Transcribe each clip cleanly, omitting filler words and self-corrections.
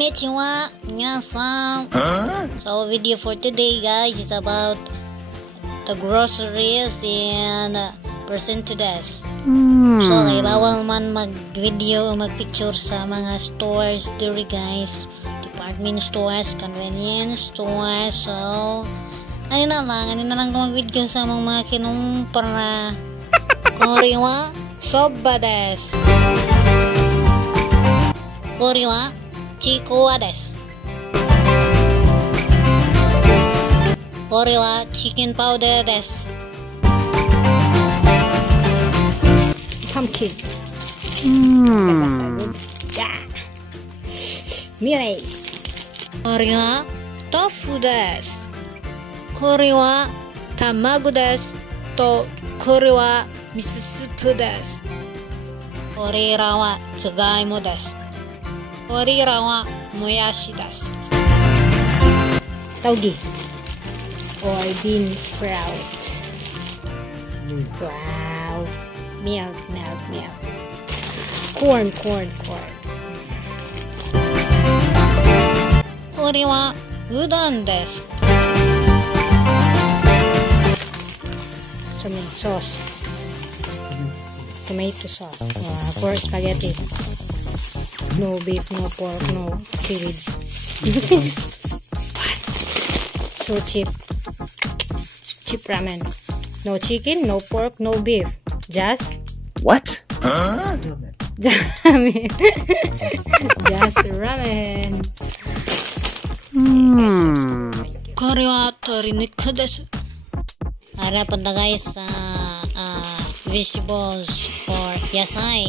Konnichiwa, minasan. So video for today guys is about the groceries and percentages. So bawal man mag-video o mag-picture sa mga stores diri guys. Department stores, convenience stores. So ano na lang kung mag-video sa mga kinumpara. Konnichiwa, soba desu. Konnichiwa, chikuwa desu. Konnichiwa, chicken powder desu. Pumpkin. Yeah. Mayonnaise. Konnichiwa, tofu desu. Konnichiwa, tamago desu. To, konnichiwa, miso soup desu. Konnichiwa wa jagaimo desu. Konnichiwa wa moyashi desu. Tauge or bean sprout. Wow. Milk. Corn. Konnichiwa, udon desu. Sauce. Tomato sauce. Pork spaghetti. No beef, no pork, no seaweeds. What? So cheap. Cheap ramen. No chicken, no pork, no beef. Just what? Ramen. Just ramen. Kore wa toriniku desu. Ara punta guys sa vegetables for yasai.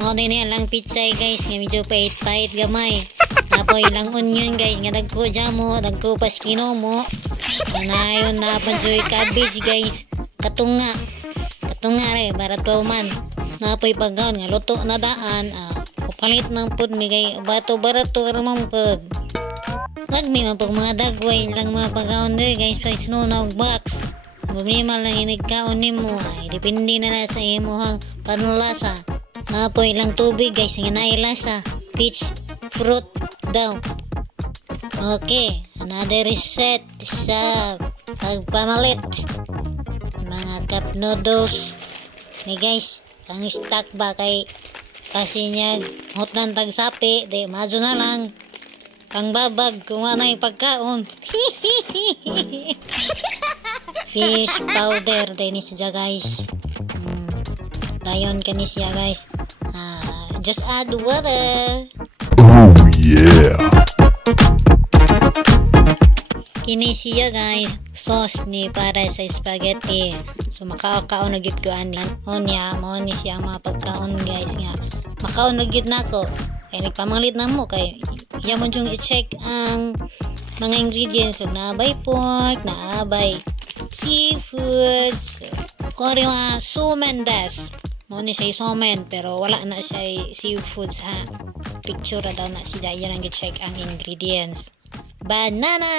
Mo din lang pichay guys nga medyo pait-pait gamay. Apo ilang onion guys nga dagko jamo, dagko paskino mo. Anayon na panjoy cabbage guys. Katunga re barato man. Napoy paggaon nga luto na daan. Palit ng pud mi kay bato barato ramam pud. Lagmi man pag mga dagway lang mga paggaon diri guys pa sinunog box. Problema lang inigkaon nimo ay depende na sa imong panlasa. Napoy lang tubig guys nga nailasa. Peach fruit daw. Okay, another reset sa pagpamalit. Mga cup noodles ni guys, ang stock ba kay kasi niya hot ng tagsapi, di majo na lang pang babag kung ano yung pagkaon. Fish powder din siya guys. Layon kani siya guys. Just add water. Oh yeah. Kini siya guys, sauce ni para sa spaghetti. So makakaon na gyud ko anlan. Mo ni siya mga pagkaon guys nga. Makaon na gyud nako. Kay nagpamalit na mo kay iya mo jung i-check ang mga ingredients. So naabay pork, naabay seafoods. Konnichiwa, sumen desu. Mo ni siya somen pero wala na siya seafoods ha. Picture daw na siya yan ang i-check ang ingredients. Banana.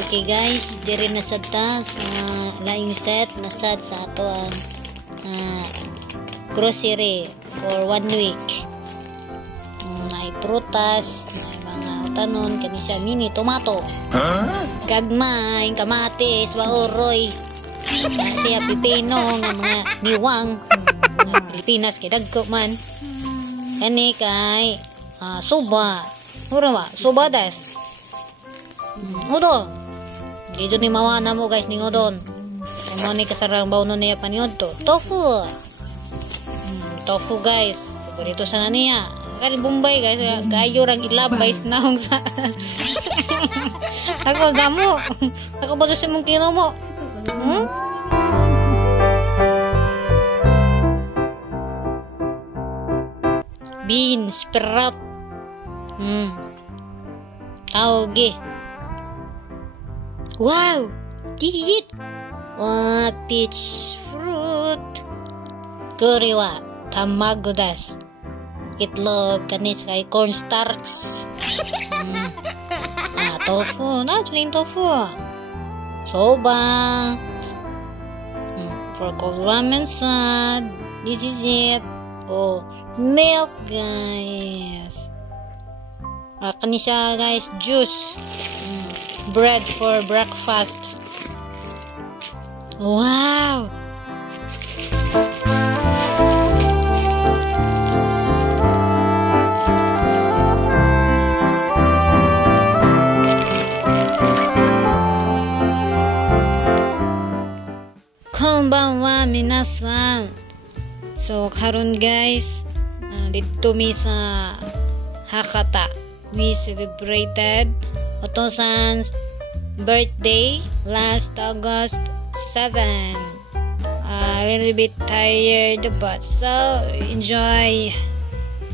Okay guys, diri na sad ta sa laing set na sad sa ato ang grocery for 1 week. May prutas, may mga utanon, kani siya mini tomato. Gagmay, kamatis, waoroy. Kasi pipino nga mga niwang. Pilipinas kay dagko man. Kani kay suba. Ura ba? Suba des. Udon. Dito ni mawana mo guys ning udon. Mo ni kasarang bawno niya paniod to. Tofu. Tofu guys. Paborito sa niya. Kali Bombay guys, kayo rang ilabay naong sa. Ako damo. Ako ba sa mong kino mo? Bean sprout. Tauge. Wow, this is it. Peach fruit. Konnichiwa, tamago desu. itlog kanis kay cornstarch. Tofu, natural tofu. Soba. For cold ramen sad. This is it. Oh, milk guys. Kani siya guys, juice. Bread for breakfast. Wow. Konbanwa minasan. So karon guys, dito mi sa Hakata. We celebrated Otosan's birthday last August 7. A little bit tired, but so enjoy.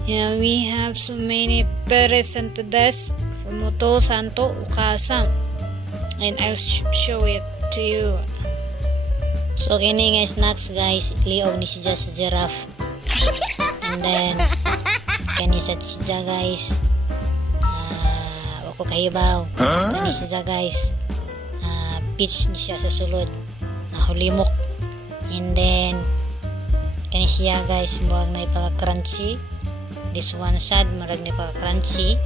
Yeah, we have so many presents to this from Otosan to Ukasam, and I'll show it to you. So kini nga snacks guys, liog ni siya sa giraffe. And then kani sa siya guys. Ako kahibaw. Kani siya guys. Peach ni siya sa sulod. Nahulimok. And then kani siya guys, muag na ipaka-crunchy. This one sad, marag na ipaka-crunchy.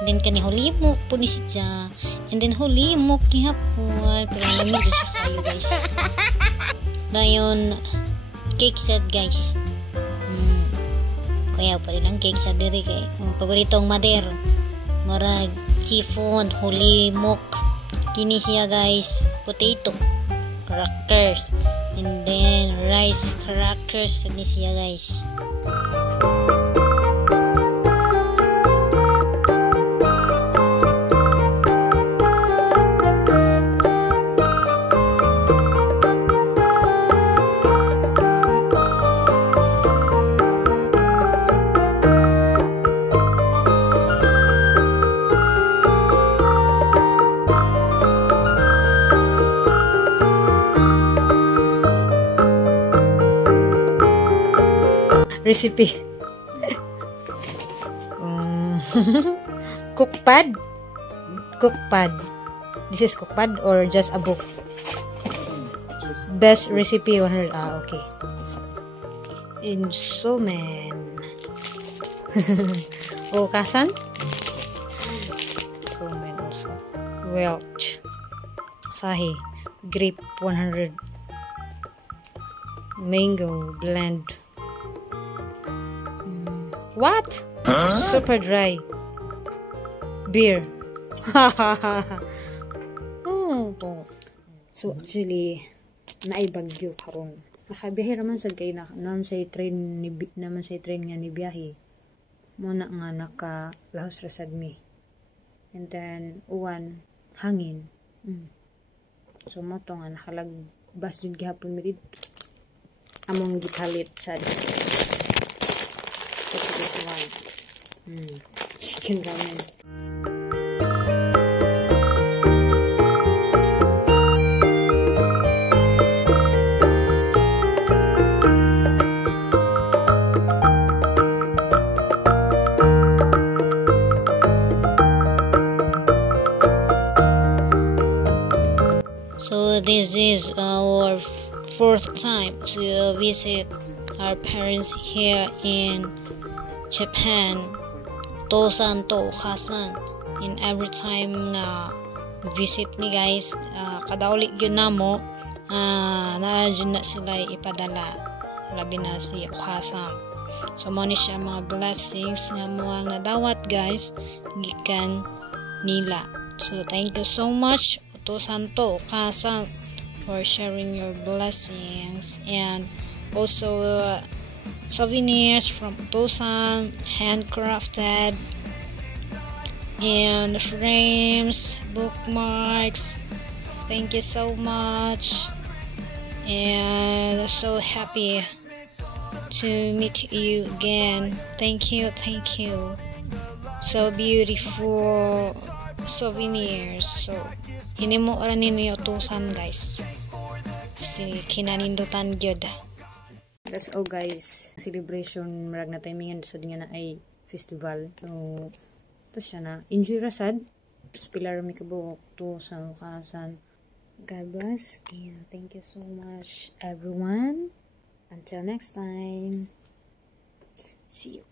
And then kani hulimok po ni siya. And then hulimok ni hapon. Pero lamig siya kayo guys. Dayon cake sad guys. Kaya pa ilang cake sad diri kay paboritong mother. Marag chiffon, hulimok. Kini siya guys, potato crackers. And then rice crackers ni siya guys. Recipe. Cookpad. This is cookpad or just a book? Best recipe 100. Okay. Insumen. Kasan? Insumen also. Welch. Asahi. Grape 100. Mango blend. What? Super dry. Beer. So actually, naibagyo karon. Nakabiyahe naman sa kay naman sa train nga ni biyahe. Muna nga nakalahos ra sad mi. And then uwan hangin. So mo to nga nakalagbas jud gihapon mi dito. Among gitalit sad. Chicken ramen. So this is our fourth time to visit our parents here in Japan, Tosan to Okasan. In every time na visit ni guys, kadaulik yun na mo, na sila ipadala, labi na si Okasan. So mo ni siya mga blessings nga mo ang nadawat guys, gikan nila. So thank you so much Tosan to Okasan for sharing your blessings, and also souvenirs from Tosan, handcrafted, and frames, bookmarks. Thank you so much, and so happy to meet you again. Thank you. So beautiful souvenirs. So hinimo ra ninyo Tosan guys, si kinanindutan gyud. That's all guys. Celebration marag na timingan so nga na ay festival. So to siya na. Enjoy rasad. Pilar mi kabuok to sa lukasan. God bless and thank you so much everyone. Until next time. See you.